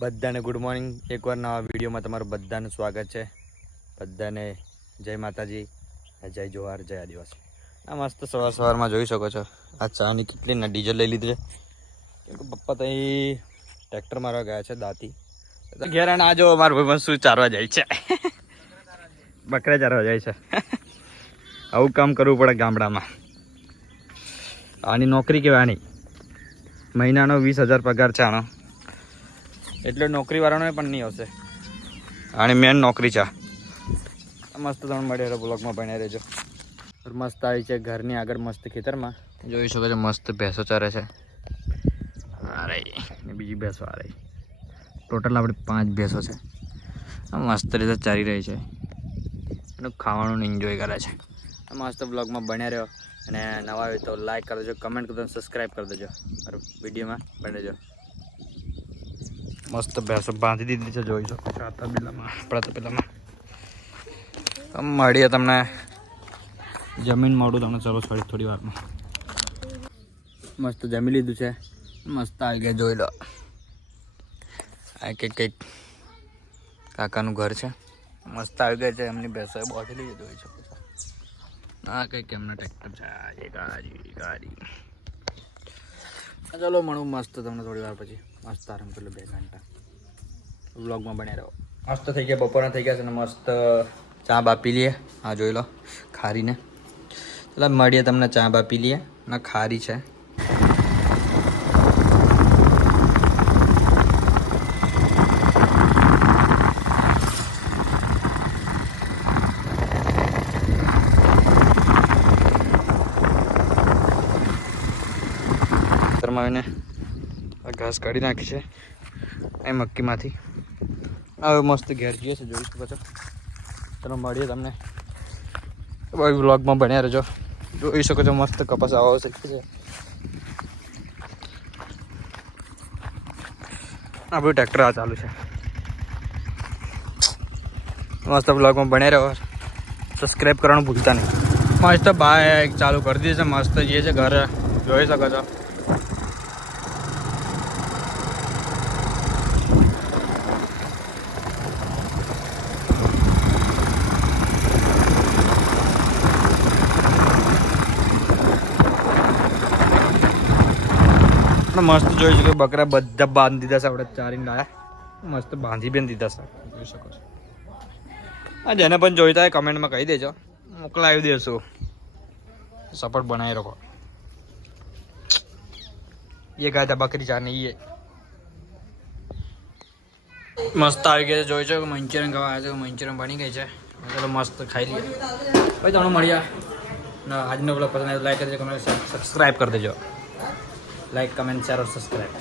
બધાને good morning. એકવાર નવા વિડીયોમાં તમારું બધાનું સ્વાગત છે. બધાને જય માતાજી, જય જોહાર, જય આદિવાસી. આ મસ્ત સવારમાં જોઈ શકો છો. આ ચાની કેટલી ના ડીઝલ લઈ લીધી છે કેમ કે પપ્પા ત્યાં ટ્રેક્ટર મારવા ગયા છે દાંતી ઘેર. આ જો મારા ભાઈ શું ચારવા જાય છે, બકરા ચારવા જાય છે. આવું કામ કરવું પડે ગામડામાં. આની નોકરી કહેવાય. આની મહિનાનો 20,000 પગાર છે આનો, એટલે નોકરીવાળાનો પણ નહીં આવશે. આની મેન નોકરી છે. મસ્ત તમને મળે બ્લોગમાં બન્યા રહેજો. મસ્ત આવી છે ઘરની આગળ, મસ્ત ખેતરમાં જોઈ શકો છો. મસ્ત ભેંસો ચારે છે. અરે બીજી ભેંસો આ રહી. ટોટલ આપણે 5 ભેંસો છે. મસ્ત રીતે ચારી રહી છે. એનું ખાવાનું એન્જોય કરે છે. મસ્ત બ્લોગમાં બન્યા રહ્યો. અને નવા હોય તો લાઈક કરી દેજો, કમેન્ટ કરી દેજો, સબસ્ક્રાઈબ કરી દેજો. મારું વિડીયોમાં બની રહેજો. મસ્ત ભેંસો બાંધી દીધી છે, જોઈ શકો છો. આ તબેલામાં આપણા તબેલામાં મળીએ તમને. જમીન મોડું તમને ચાલો થોડી વારમાં. મસ્ત જમી લીધું છે. મસ્ત આવી ગયા, જોઈ લો. આ કંઈક કાકાનું ઘર છે. મસ્ત આવી ગયા છે. એમની ભેંસો બાંધી લીધી, જોઈ શકો છો. આ કંઈક એમના ટ્રેક્ટર છે. ગાડી. ચાલો મળું મસ્ત તમને થોડી વાર પછી. મસ્ત આરામ કરી લો 2 ઘંટા. વ્લોગમાં બન્યા રહો. મસ્ત થઈ ગયા, બપોરના થઈ ગયા છે ને મસ્ત ચા બા પી લઈએ. હા જોઈ લો ખારીને. ચાલો મળીએ તમને. ચા બા પી લઈએ ને ખારી છે. આવીને આ ઘાસ કાઢી નાખી છે એ મક્કીમાંથી. હવે મસ્ત ઘેર જઈએ છે, જોઈ શકો છો. ચાલો મળીએ તમને. વ્લોગમાં બન્યા રહેજો. જોઈ શકો છો મસ્ત કપાસ આવો છે. આપણું ટ્રેક્ટર આ ચાલુ છે. મસ્ત વ્લોગમાં બન્યા રહ્યો. સબસ્ક્રાઈબ કરવાનું ભૂલતા નહીં. મસ્ત બાઇક ચાલુ કરી દીધી છે. મસ્ત જઈએ છે ઘરે, જોઈ શકો છો. મસ્ત જોઈ શકો. બકરા બધા બાંધી દીધા છે. આપણે ચારીને લાયા. મસ્ત બાંધી બેન દીધા છે, જોઈ શકો છો. હા, જેને પણ જોઈતા હોય કમેન્ટમાં કહી દેજો, મોકલાવી દેશું. સપોર્ટ બનાવી રાખો. એ ગાય બકરી ચાર ને એ મસ્ત આવી ગયા છે. જોઈ છો મંચુરિયન ખાવા આવ્યા છે. મંચુરિયન બની ગઈ છે. ચાલો મસ્ત ખાઈ લઈએ. ભાઈ તમને મળ્યા ના. આજનો બ્લોગ પસંદ આવે લાઈક કરી દેજો, સબસ્ક્રાઈબ કરી દેજો. લાઈક, કમેન્ટ, શેર और सब्सक्राइब.